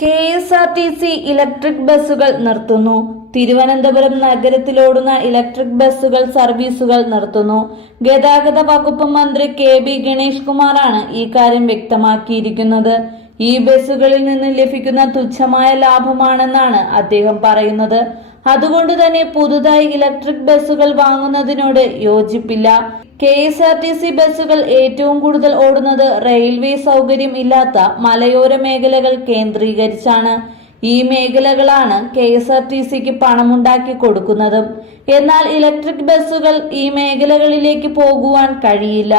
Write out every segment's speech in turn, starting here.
KSRTC electric ബസ്സുകൾ നിർത്തുന്നു. Thiruvananthapuram നഗരത്തിലോടുന്ന electric ബസ്സുകൾ സർവീസുകൾ നിർത്തുന്നു. ഗതാഗത വകുപ്പ് മന്ത്രി KB ഗണേഷ് കുമാറാണ് ഈ കാര്യം വ്യക്തമാക്കിയിരിക്കുന്നത്. ഈ ബസ്സുകളിൽ നിന്ന് ലഭിക്കുന്ന തുച്ഛമായ ലാഭമാണെന്നാണ് അദ്ദേഹം പറയുന്നത്. അതുകൊണ്ട് തന്നെ പുതുതായി ഇലക്ട്രിക് ബസ്സുകൾ വാങ്ങുന്നതിനോട് യോജിപ്പില്ല. KSRTC ബസ്സുകൾ ഏറ്റവും കൂടുതൽ ഓടുന്നത് റെയിൽവേ സൗകര്യം ഇല്ലാത്ത മലയോര മേഖലകൾ കേന്ദ്രീകരിച്ചാണ്. ഈ മേഖലകളാണ് KSRTCക്ക് പണമുണ്ടാക്കി കൊടുക്കുന്നത്. എന്നാൽ ഇലക്ട്രിക് ബസ്സുകൾ ഈ മേഖലകളിലേക്ക് പോകുവാൻ കഴിയില്ല.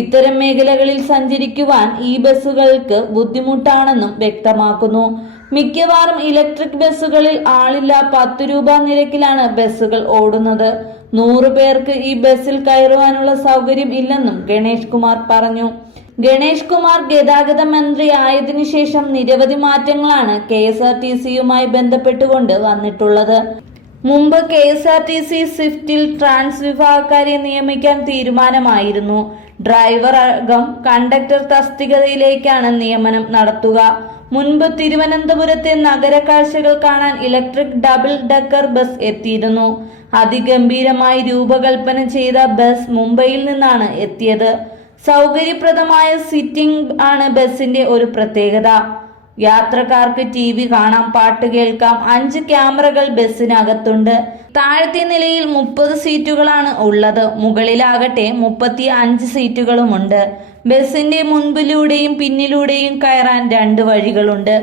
ഇത്തരം മേഖലകളിൽ സഞ്ചരിക്കുവാൻ ഈ ബസ്സുകൾക്ക് ബുദ്ധിമുട്ടാണെന്നും വ്യക്തമാക്കുന്നു. മിക്കവാറും ഇലക്ട്രിക് ബസ്സുകളിൽ ആളില്ല 10 രൂപ നിരക്കിലാണ് ബസ്സുകൾ ഓടുന്നത്. 100 പേർക്ക് ഈ ബസ്സിൽ കയറുവാനുള്ള സൗകര്യം ഇല്ലെന്നും ഗണേഷ് കുമാർ പറഞ്ഞു. ഗണേഷ് കുമാർ ഗതാഗത മന്ത്രി ആയതിനു ശേഷം നിരവധി മാറ്റങ്ങളാണ് KSRTCയുമായി ബന്ധപ്പെട്ടുകൊണ്ട് വന്നിട്ടുള്ളത്. മുമ്പ് KSRTC സ്വിഫ്റ്റിൽ ട്രാൻസ് വിഭാഗക്കാരെ നിയമിക്കാൻ തീരുമാനമായിരുന്നു. ഡ്രൈവർ അടക്കം കണ്ടക്ടർ തസ്തികയിലേക്കാണ് നിയമനം നടത്തുക. മുൻപ് തിരുവനന്തപുരത്തെ നഗര കാഴ്ചകൾ കാണാൻ ഇലക്ട്രിക് ഡബിൾ ഡെക്കർ ബസ് എത്തിയിരുന്നു. അതിഗംഭീരമായി രൂപകൽപ്പന ചെയ്ത ബസ് മുംബൈയിൽ നിന്നാണ് എത്തിയത്. സൗകര്യപ്രദമായ സിറ്റിംഗ് ആണ് ബസിന്റെ ഒരു പ്രത്യേകത. യാത്രക്കാർക്ക് TV കാണാം, പാട്ട് കേൾക്കാം. 5 ക്യാമറകൾ ബസ്സിനകത്തുണ്ട്. താഴത്തെ നിലയിൽ 30 സീറ്റുകളാണ് ഉള്ളത്. മുകളിലാകട്ടെ 35 സീറ്റുകളുമുണ്ട്. ബസിന്റെ മുൻപിലൂടെയും പിന്നിലൂടെയും കയറാൻ 2 വഴികളുണ്ട്.